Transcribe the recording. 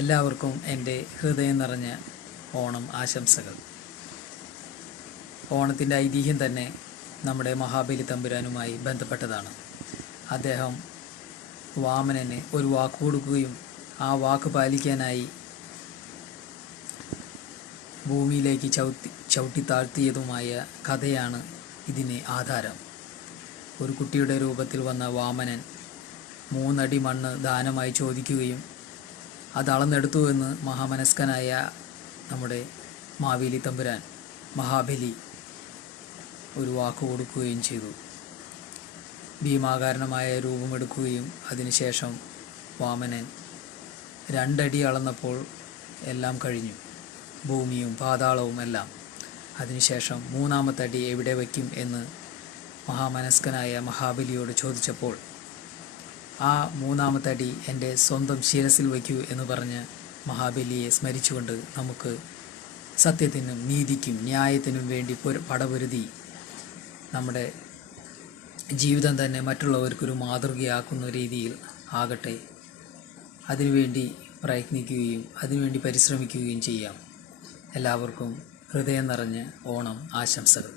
എല്ലാവർക്കും എൻ്റെ ഹൃദയം നിറഞ്ഞ ഓണം ആശംസകൾ. ഓണത്തിൻ്റെ ഐതിഹ്യം തന്നെ നമ്മുടെ മഹാബലി തമ്പുരാനുമായി ബന്ധപ്പെട്ടതാണ്. അദ്ദേഹം വാമനന് ഒരു വാക്ക് കൊടുക്കുകയും ആ വാക്ക് പാലിക്കാനായി ഭൂമിയിലേക്ക് ചവിട്ടി താഴ്ത്തിയതുമായ കഥയാണ് ഇതിന് ആധാരം. ഒരു കുട്ടിയുടെ രൂപത്തിൽ വന്ന വാമനൻ 3 അടി മണ്ണ് ദാനമായി ചോദിക്കുകയും അത് അളന്നെടുത്തുവെന്ന് മഹാമനസ്കനായ നമ്മുടെ മാവേലി തമ്പുരാൻ മഹാബലി ഒരു വാക്ക് കൊടുക്കുകയും ചെയ്തു. ഭീമാകാരനമായ രൂപമെടുക്കുകയും അതിനുശേഷം വാമനൻ 2 അടി അളന്നപ്പോൾ എല്ലാം കഴിഞ്ഞു, ഭൂമിയും പാതാളവും എല്ലാം. അതിനുശേഷം 3-ാമത്തെ അടി എവിടെ വയ്ക്കും എന്ന് മഹാമനസ്കനായ മഹാബലിയോട് ചോദിച്ചപ്പോൾ ആ 3-ാമത്തെ അടി എൻ്റെ സ്വന്തം ശിരസിൽ വയ്ക്കൂ എന്ന് പറഞ്ഞ് മഹാബലിയെ സ്മരിച്ചുകൊണ്ട് നമുക്ക് സത്യത്തിനും നീതിക്കും ന്യായത്തിനും വേണ്ടി പടപൊരുതി നമ്മുടെ ജീവിതം തന്നെ മറ്റുള്ളവർക്കൊരു മാതൃകയാക്കുന്ന രീതിയിൽ ആകട്ടെ, അതിനുവേണ്ടി പ്രയത്നിക്കുകയും അതിനുവേണ്ടി പരിശ്രമിക്കുകയും ചെയ്യാം. എല്ലാവർക്കും ഹൃദയം നിറഞ്ഞ ഓണം ആശംസകൾ.